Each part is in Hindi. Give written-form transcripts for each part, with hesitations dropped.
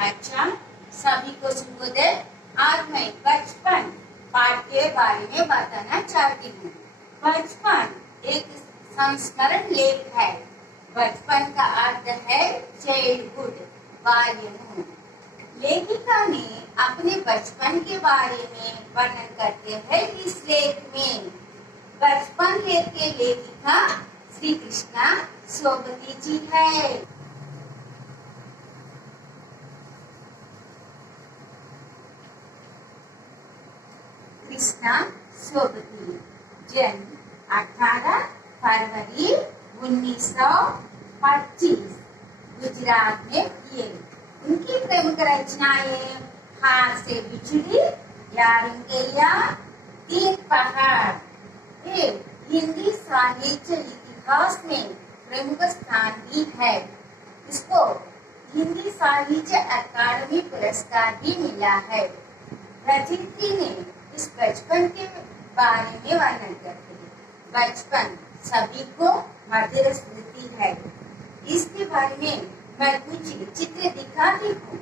अच्छा, सभी को शुभोदय। आज मैं बचपन पाठ के बारे में बताना चाहती हूँ। बचपन एक संस्मरण लेख है। बचपन का अर्थ है चाइल्डहुड, बाल्यकाल। लेखिका ने अपने बचपन के बारे में वर्णन करते हैं इस लेख में। बचपन लेख के लेखिका श्री कृष्णा सोबती जी है। कृष्णा सोबती जन्म 18 फरवरी 1925 गुजरात में किए। उनकी प्रमुख रचनाएं हाथ से बिछड़ी, यारिंगेलिया, तीन पहाड़ हिंदी साहित्य इतिहास में प्रमुख स्थान भी है। इसको हिंदी साहित्य अकादमी पुरस्कार भी मिला है। रचयित्री ने इस बचपन के बारे में वर्णन करते हैं। बचपन सभी को मधुर स्मृति है। इसके बारे में मैं कुछ चित्र दिखाती हूँ।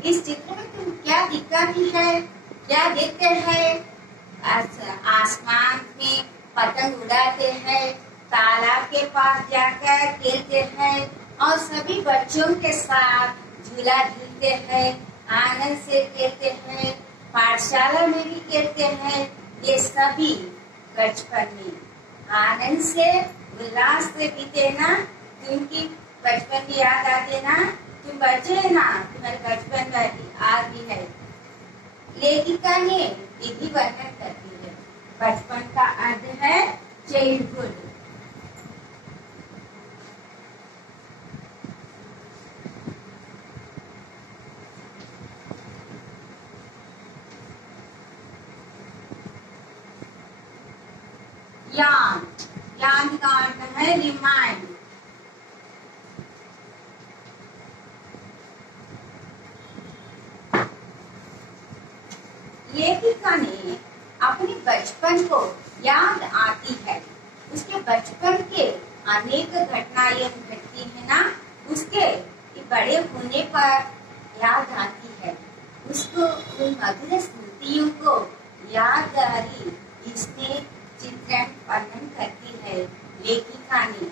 इस चित्र में तुम क्या दिखाती है, क्या देखते हैं? आसमान में पतंग उड़ाते हैं, तालाब के पास जाकर खेलते हैं और सभी बच्चों के साथ झूला झूलते हैं, आनंद से खेलते हैं, पाठशाला में भी खेलते हैं। ये सभी बचपन में आनंद से उल्लास से बीते ना। तुमकी बचपन की याद आते ना? तुम बच्चे है ना, तुम्हारे बचपन में आज भी है। लेखिका ने यही वर्णन करती है। बचपन का अर्थ है चाइल्डहुड। याद का अर्थ है रिमाइंड। लेखिका ने अपने बचपन को याद आती है। उसके बचपन के अनेक घटनाएं घटती है ना, उसके बड़े होने पर याद आती है। उसको उन मधुर स्मृतियों को यादगारी इसमें चित्रण वर्णन करती है लेखिका ने।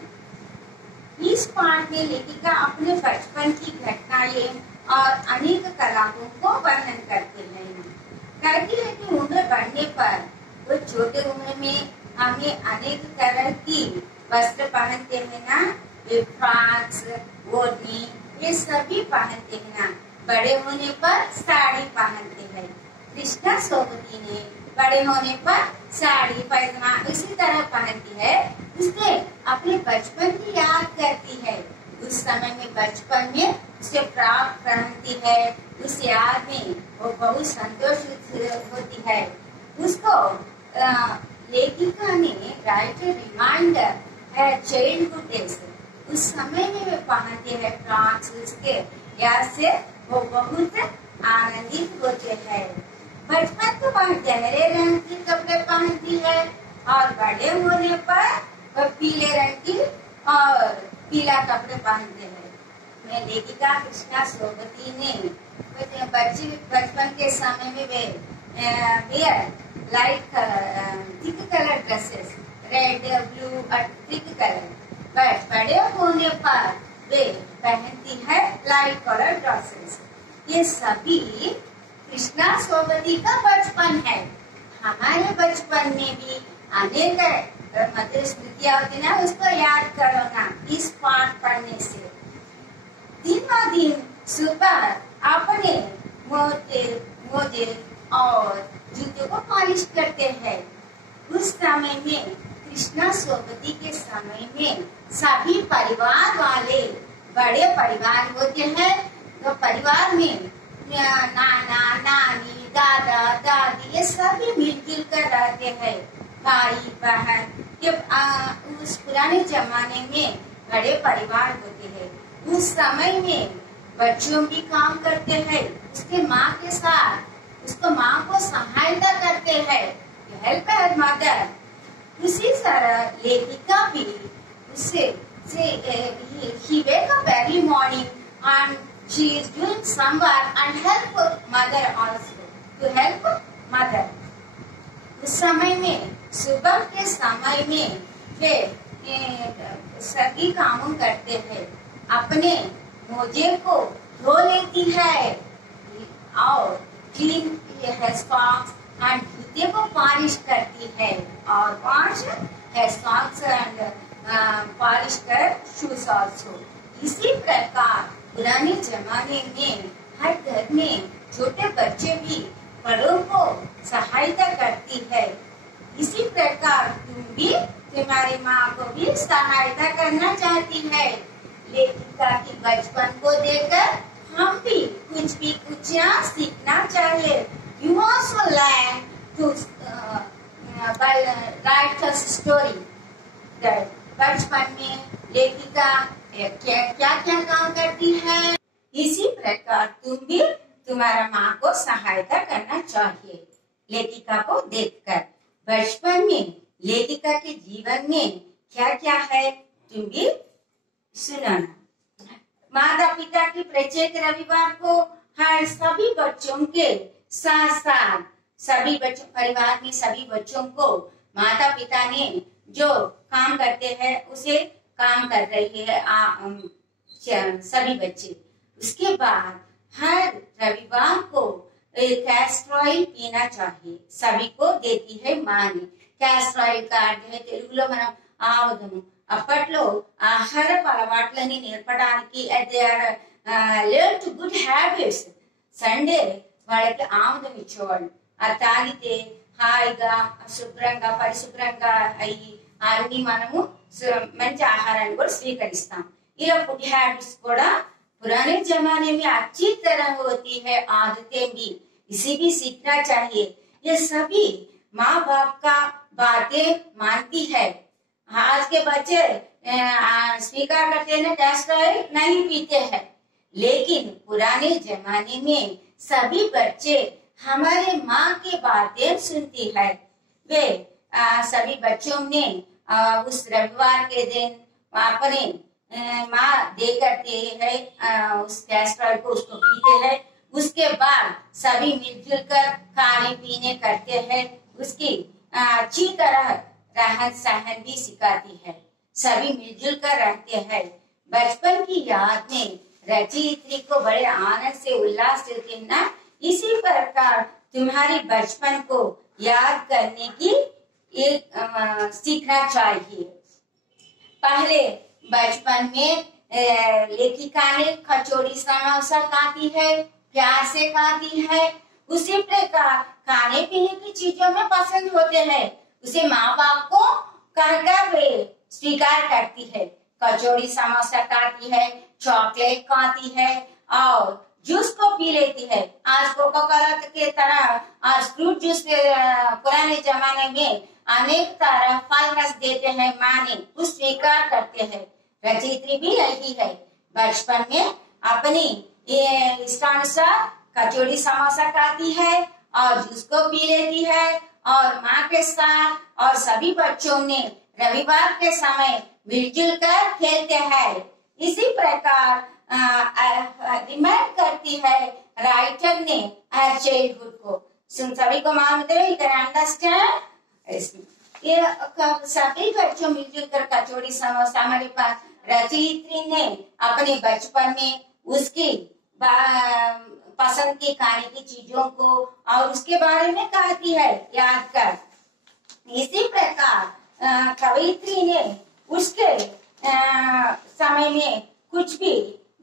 इस पाठ में लेखिका अपने बचपन की घटनाएं और अनेक कलाओं को वर्णन करते हैं। कहती है कि उम्र बढ़ने पर वो छोटे उम्र में हमें अनेक तरह की वस्त्र पहनते हैं ना, वे फ्रॉक्स, ओढ़नी, ये सभी पहनते हैं ना। बड़े होने पर साड़ी पहनते हैं। कृष्णा सोबती ने बड़े होने पर साड़ी पैजामा इसी तरह पहनती है। उसने अपने बचपन की याद करती है। उस समय में बचपन में उसे फ्रॉक पहनती है। उस याद में वो बहुत संतोष होती है। उसको लेखिका ने राइट रिमाइंडर है चाइल्डहुड डेज। उस समय में वे पहनते हैं फ्रॉक्स। उसके याद से वो बहुत आनंदित होते हैं। बचपन तो वह गहरे रंग के कपड़े पहनती है और बड़े होने पर वह पीले रंग की और पीला कपड़े पहनते हैं। मैं लेखिका कृष्णा सोबती ने बचपन के समय में वे light thick colour dresses, red, blue और थिक कलर, बट बड़े होने पर वे पहनती है लाइट कलर ड्रेसेस। ये सभी कृष्णा सोबती का बचपन है। हमारे बचपन में भी अनेक मधुर स्मृतियां होती ना, उसको याद करो ना इस पाठ पढ़ने से। दिन सुबह अपने मोजे और जूते को पॉलिश करते हैं। उस समय में कृष्णा सोबती के साथ समय में सभी परिवार वाले, बड़े परिवार होते हैं तो परिवार में नाना नानी दादा दादी ये सभी मिलजुल कर रहते हैं, भाई बहन। ये उस पुराने जमाने में बड़े परिवार होते हैं। उस समय में बच्चों भी काम करते हैं, उसके माँ के साथ उसको माँ को सहायता करते हैं, हेल्प हर मदर। उसी तरह लेखिका भी उससे he wake up early morning and she is doing some work and help mother also, to help mother। उस समय में सुबह के समय में वे सभी कामों करते हैं, अपने मोजे को धो लेती है और क्लीन हेयर सॉक्स एंड जूते को पॉलिश करती है और wash your socks and polish कर शूज ऑल्सो। इसी प्रकार पुराने जमाने में हर घर में छोटे बच्चे भी बड़ों को सहायता करती है। इसी प्रकार तुम भी तुम्हारी माँ को भी सहायता करना चाहती है। लेखिका की बचपन को देखकर हम भी कुछ सीखना चाहिए। You also learn to write a story that बचपन में लेखिका क्या क्या काम करती है। इसी प्रकार तुम भी तुम्हारा माँ को सहायता करना चाहिए। लेखिका को देखकर बचपन में लेखिका के जीवन में क्या क्या है तुम भी सुनाना। माता पिता की प्रत्येक रविवार को हर सभी बच्चों के साथ साथ सभी बच्चों परिवार में सभी बच्चों को माता पिता ने जो काम करते हैं उसे काम कर रही है सभी बच्चे। उसके बाद हर रविवार को कैस्टर ऑयल पीना चाहिए, सभी को देती है माँ ने। कैस्टर ऑयल का अर्थ है తెలుగులో మనం ఆముదము। అప్పట్లో ఆహారపు అలవాట్లని నేర్పడానికి learn to good habits Sunday వాళ్ళకి ఆముదం ఇచ్చేవాళ్ళు। అది తాగితే హాయిగా శుభ్రంగా పరిశుభ్రంగా అయ్యి అన్ని మనము మంచి ఆహారాన్ని కూడా స్వీకరిస్తాం। ఇలా ఫుడ్ హ్యాబిట్స్ కూడా पुराने जमाने में अच्छी तरह होती है, आदतें भी इसी भी सीखना चाहिए। ये सभी माँ बाप का बातें मानती है। आज के बच्चे स्वीकार करते हैं ना कैस्टर ऑयल नहीं पीते हैं, लेकिन पुराने जमाने में सभी बच्चे हमारे माँ की बातें सुनती है। वे सभी बच्चों ने उस रविवार के दिन अपने माँ दे करते है उस कैस्टर ऑयल को, उसको पीते हैं। उसके बाद सभी मिलजुल कर खाने पीने करते हैं। उसकी अच्छी तरह रहन सहन भी सिखाती है, सभी मिलजुल कर रहते हैं। बचपन की याद में रचयित्री को बड़े आनंद से उल्लास देते हैं ना। इसी प्रकार तुम्हारी बचपन को याद करने की एक सीखना चाहिए। पहले बचपन में लेखिका ने कचौड़ी समोसा खाती है, प्यार से खाती है। उसी प्रकार खाने पीने की चीजों में पसंद होते हैं, उसे माँ बाप को कहकर वे स्वीकार करती है। कचौड़ी समोसा खाती है, चॉकलेट खाती है और जूस को पी लेती है। आज कोका कोला के तरह आज फ्रूट जूस पुराने जमाने में अनेक तरह फल रस देते हैं माँ ने, उस स्वीकार करते हैं। रचयित्री भी यही है, बचपन में अपनी इष्टानुसार कचौड़ी समोसा खाती है और जूस को पी लेती है और माँ के साथ और सभी बच्चों ने रविवार के समय मिलजुल कर खेलते हैं। इसी प्रकार रिमाइंड करती है राइटर ने चाइल्डहुड को। सभी को मालूम है, यू कैन अंडरस्टैंड। ये सभी बच्चों मिलजुल कर कचौड़ी समोसा हमारे पास रचयित्री ने अपने बचपन में उसकी पसंद की खाने की चीजों को और उसके बारे में कहती है याद कर। इसी प्रकार कवयित्री ने उसके समय में कुछ भी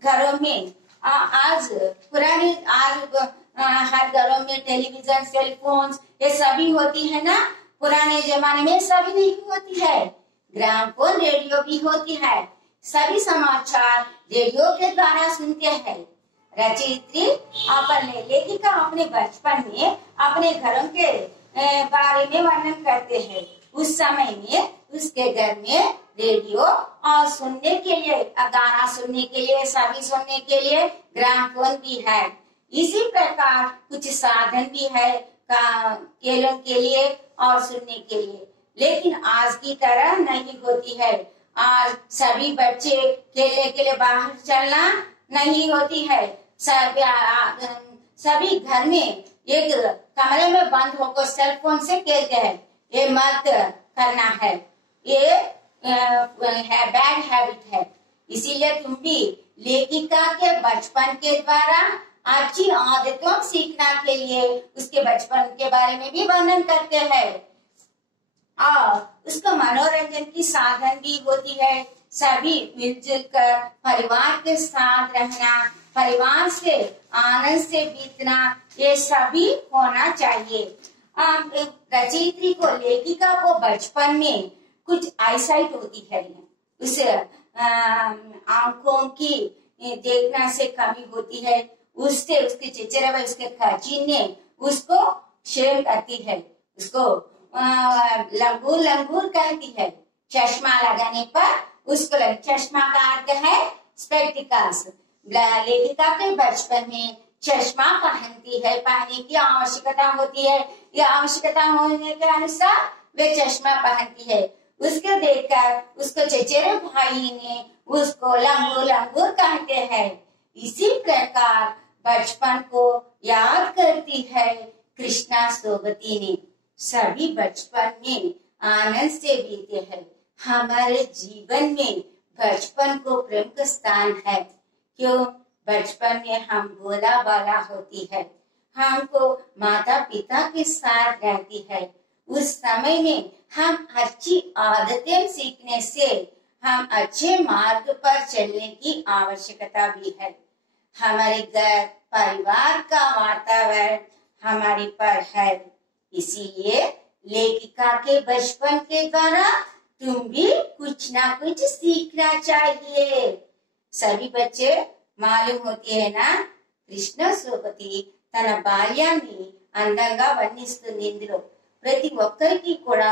घरों में आज पुराने हर घरों में टेलीविजन सेल फोन ये सभी होती है ना। पुराने जमाने में सभी नहीं होती है, ग्रामोफोन रेडियो भी होती है। सभी समाचार रेडियो के द्वारा सुनते हैं। रचयित्री अपने लेखिका अपने बचपन में अपने घरों के बारे में वर्णन करते हैं। उस समय में उसके घर में रेडियो और सुनने के लिए, गाना सुनने के लिए, सभी सुनने के लिए ग्रामोफोन भी है। इसी प्रकार कुछ साधन भी है खेलों के लिए और सुनने के लिए, लेकिन आज की तरह नहीं होती है। आज सभी बच्चे खेलने के लिए बाहर चलना नहीं होती है। सभी घर में एक कमरे में बंद होकर सेल फोन से खेलते हैं। ये मत करना है, ये बैड हैबिट है। इसीलिए तुम भी लेखिका के बचपन के द्वारा अच्छी आदतों सीखने के लिए उसके बचपन के बारे में भी वर्णन करते हैं और उसको मनोरंजन की साधन भी होती है। सभी मिलजुल कर परिवार के साथ रहना, परिवार से आनंद से बीतना, ये सभी होना चाहिए। रचयित्री को, लेखिका को बचपन में कुछ आईसाइट होती है, उस आंखों की देखना से कमी होती है। उससे उसके चचेरे भाई, उसके काजी ने उसको शेम करती है, उसको लंगूर लंगूर कहती है। चश्मा लगाने पर उसको चश्मा का अर्थ है स्पेक्टिकल्स। लेखिका के बचपन में चश्मा पहनती है, पहनने की आवश्यकता होती है। यह आवश्यकता होने के अनुसार वे चश्मा पहनती है। उसको देखकर उसको चचेरे भाई ने उसको लंगूर लंगूर कहते हैं। इसी प्रकार बचपन को याद करती है कृष्णा सोबती ने। सभी बचपन में आनंद से बीते हैं। हमारे जीवन में बचपन को प्रमुख स्थान है। क्यों? बचपन में हम भोला भाला होती है, हमको माता पिता के साथ रहती है। उस समय में हम अच्छी आदतें सीखने से हम अच्छे मार्ग पर चलने की आवश्यकता भी है। हमारे घर परिवार का वातावरण हमारे पर है। इसीलिए लेखिका के बचपन के द्वारा तुम भी कुछ ना कुछ सीखना चाहिए। सभी बच्चे मालूम होती है ना, కృష్ణ సోపతి తన బాల్యాన్ని అందంగా వర్ణిస్తుంది ఇందులో। ప్రతి ఒక్కరికి కూడా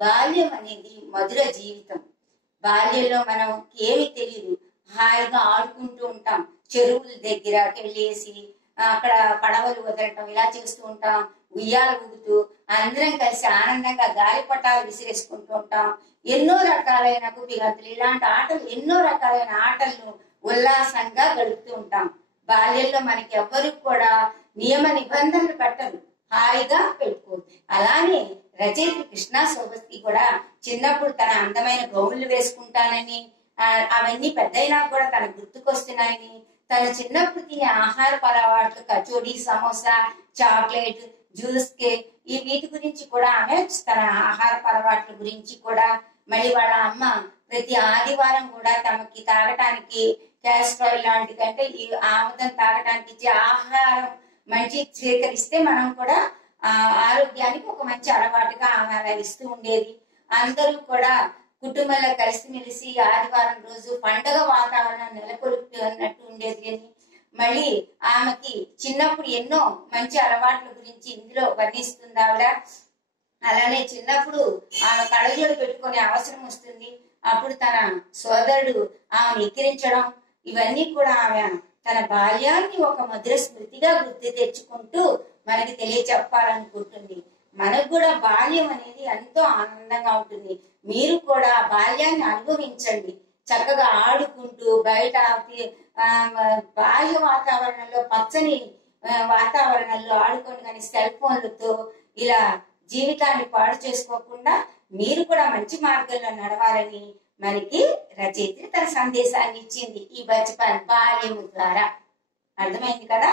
బాల్యం అనేది మధుర జీవితం। బాల్యంలో మనం ఏమి తెలియదు, హాయిగా ఆడుకుంటూ ఉంటాం, చెరువుల దగ్గర వెళ్ళేసి అక్కడ పడవలు వదలటం ఇలా చేస్తూ ఉంటాం, ఉయ్యాల ఊగుతూ అందరం కలిసి ఆనందంగా గాలిపటాలు విసిరేసుకుంటూ ఉంటాం। ఎన్నో రకాలైన కుప్పిగంతులు, ఇలాంటి ఆటలు, ఎన్నో రకాలైన ఆటలను ఉల్లాసంగా గడుపుతూ ఉంటాం। బాల్యంలో మనకి ఎవ్వరు కూడా నియమ నిబంధనలు పెట్టరు, హాయిగా పెట్టుకోవచ్చు। అలానే రచయిత్రి కృష్ణా సోబతి కూడా చిన్నప్పుడు తన అందమైన గౌన్లు వేసుకుంటానని, అవన్నీ పెద్దయినా కూడా తన గుర్తుకొస్తున్నాయని, తన చిన్నప్పుడు తినే ఆహారపు అలవాట్లు కచోడీ, సమోసా, చాక్లెట్, జ్యూస్, కేక్, ఈ వీటి గురించి కూడా ఆమె తన ఆహారపు అలవాట్ల గురించి కూడా, మళ్ళీ వాళ్ళ అమ్మ ప్రతి ఆదివారం కూడా తమకి తాగటానికి క్యాస్ట్రాయిల్ లాంటిదంటే ఈ ఆముదం తాగటానికి ఇచ్చే ఆహారం మంచి స్వీకరిస్తే మనం కూడా ఆరోగ్యానికి ఒక మంచి అలవాటుగా ఆమె అలా ఇస్తూ ఉండేది। అందరూ కూడా కుటుంబంలో కలిసిమెలిసి ఆదివారం రోజు పండగ వాతావరణం నెలకొల్పుతున్నట్టు ఉండేది అని, మళ్ళీ ఆమెకి చిన్నప్పుడు ఎన్నో మంచి అలవాట్ల గురించి ఇందులో వర్ణిస్తుంది ఆవిడ। అలానే చిన్నప్పుడు ఆమె కళ్ళజోడు పెట్టుకునే అవసరం వస్తుంది, అప్పుడు తన సోదరుడు ఆమెను ఎక్కిరించడం, ఇవన్నీ కూడా ఆమె తన బాల్యాన్ని ఒక మధుర స్మృతిగా గుర్తు తెచ్చుకుంటూ మనకి తెలియచెప్పాలనుకుంటుంది। మనకు కూడా బాల్యం అనేది ఎంతో ఆనందంగా ఉంటుంది। మీరు కూడా బాల్యాన్ని అనుభవించండి, చక్కగా ఆడుకుంటూ బయట బాహ్య వాతావరణంలో, పచ్చని వాతావరణంలో ఆడుకొని, కానీ సెల్ ఫోన్లతో ఇలా జీవితాన్ని పాడు చేసుకోకుండా మీరు కూడా మంచి మార్గంలో నడవాలని మనకి రచయిత్రి తన సందేశాన్ని ఇచ్చింది ఈ బచపన్ బాల్యము ద్వారా। అర్థమైంది కదా?